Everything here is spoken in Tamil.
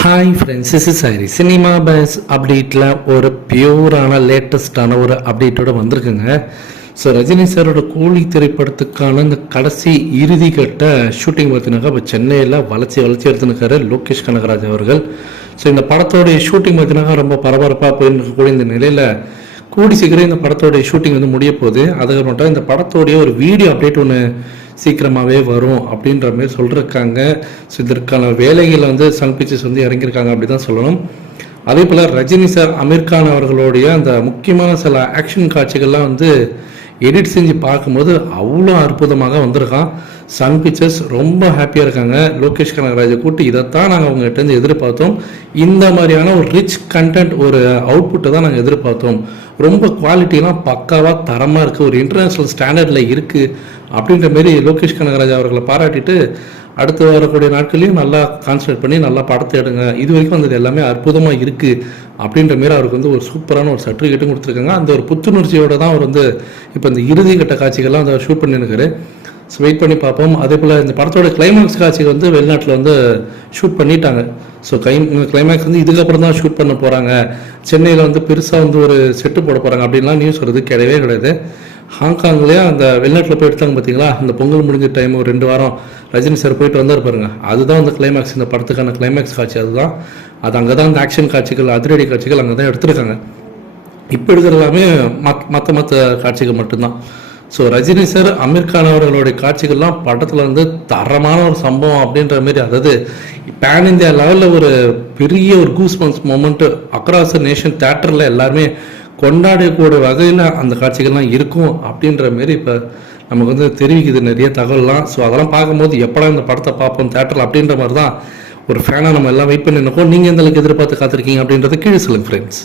Hi friends is sorry cinema base அப்டேட்டில் ஒரு பியூரான லேட்டஸ்டான ஒரு அப்டேட்டோட வந்திருக்குங்க. ஸோ ரஜினி சாரோட கூலி திரைப்படத்துக்கான இந்த கடைசி இறுதி கட்ட ஷூட்டிங் பார்த்தீங்கன்னாக்கா இப்போ சென்னையில் வளர்ச்சி வளர்ச்சி எடுத்துனுக்காரு லோகேஷ் கனகராஜ் அவர்கள். ஸோ இந்த படத்தோடைய ஷூட்டிங் பார்த்தீங்கன்னாக்கா ரொம்ப பரபரப்பாக போயின்னு இருக்கக்கூடிய இந்த நிலையில் கூடி சீக்கிரம் இந்த படத்தோடைய ஷூட்டிங் வந்து முடிய போகுது. அதுக்கு மட்டும் இந்த படத்தோடைய ஒரு வீடியோ அப்டேட் ஒன்று சீக்கிரமாகவே வரும் அப்படின்ற மாதிரி சொல்லியிருக்காங்க ஸோ இதற்கான வேலைகள் வந்து சன் பிக்சர்ஸ் வந்து இறங்கியிருக்காங்க அப்படி தான் சொல்லணும். அதே போல் ரஜினி சார் அமீர்கான் அவர்களுடைய அந்த முக்கியமான சில ஆக்ஷன் காட்சிகள்லாம் வந்து எடிட் செஞ்சு பார்க்கும்போது அவ்வளோ அற்புதமாக வந்திருக்கான். சன் பிக்சர்ஸ் ரொம்ப ஹாப்பியாக இருக்காங்க. லோகேஷ் கனகராஜை கூட்டி இதைத்தான் நாங்கள் அவங்ககிட்ட இருந்து எதிர்பார்த்தோம். இந்த மாதிரியான ஒரு ரிச் கண்டென்ட் ஒரு அவுட்புட்டை தான் நாங்கள் எதிர்பார்த்தோம். ரொம்ப குவாலிட்டிலாம் பக்காவாக தரமாக இருக்குது ஒரு இன்டர்நேஷ்னல் ஸ்டாண்டர்டில் இருக்குது அப்படின்ற மாரி லோகேஷ் கனகராஜ் அவர்களை பாராட்டிட்டு அடுத்து வரக்கூடிய நாட்களையும் நல்லா கான்சன்ட்ரேட் பண்ணி நல்லா படத்தை எடுங்க. இது வரைக்கும் வந்தது எல்லாமே அற்புதமாக இருக்குது அப்படின்ற மாரி அவருக்கு வந்து ஒரு சூப்பரான ஒரு சர்டிஃபிகேட்டும் கொடுத்துருக்காங்க. அந்த ஒரு புத்துணர்ச்சியோட தான் அவர் வந்து இப்போ இந்த இறுதி கட்ட காட்சிகள்லாம் அதை ஷூட் பண்ணியிருக்காரு. ஸோ வெயிட் பண்ணி பார்ப்போம். அதே போல் இந்த படத்தோட கிளைமேக்ஸ் காட்சி வந்து வெளிநாட்டில் வந்து ஷூட் பண்ணிட்டாங்க. ஸோ கை கிளைமேக்ஸ் வந்து இதுக்கப்புறம் தான் ஷூட் பண்ண போகிறாங்க சென்னையில் வந்து பெருசாக வந்து ஒரு செட்டு போட போகிறாங்க அப்படின்லாம் நியூஸ் வருது. கிடையவே கிடையாது. ஹாங்காங்லேயே அந்த வெளிநாட்டில் போய் எடுத்தாங்க பார்த்தீங்களா அந்த பொங்கல் முடிஞ்ச டைம் ஒரு ரெண்டு வாரம் ரஜினி சார் போயிட்டு வந்தார் பாருங்க. அதுதான் அந்த கிளைமேக்ஸ் இந்த படத்துக்கான கிளைமேக்ஸ் காட்சி அதுதான். அது அங்கே தான் அந்த ஆக்ஷன் காட்சிகள் அதிரடி காட்சிகள் அங்கே தான் எடுத்திருக்காங்க. இப்போ எடுக்கிறது எல்லாமே மத் மற்ற மற்ற காட்சிகள் மட்டும்தான். ஸோ ரஜினி சார் அமீர் கான் அவர்களுடைய காட்சிகள்லாம் படத்தில் வந்து தரமான ஒரு சம்பவம் அப்படின்ற மாதிரி அதாவது பேன் இந்தியா லெவலில் ஒரு பெரிய ஒரு கூஸ்பன்ஸ் மூமெண்ட்டு அக்ராஸ் நேஷன் தேட்டரில் எல்லாருமே கொண்டாடக்கூடிய வகையில் அந்த காட்சிகள்லாம் இருக்கும் அப்படின்ற மாரி இப்போ நமக்கு வந்து தெரிவிக்குது நிறைய தகவல்லாம். ஸோ அதெல்லாம் பார்க்கும்போது எப்படா இந்த படத்தை பார்ப்போம் தேட்டரில் அப்படின்ற மாதிரி தான் ஒரு ஃபேனாக நம்ம எல்லாம் வெயிட் பண்ணி இருக்கோம். நீங்கள் எந்த அளவுக்கு எதிர்பார்த்து காத்திருக்கீங்க அப்படின்றத கீழே சொல்லுங்கள் ஃப்ரெண்ட்ஸ்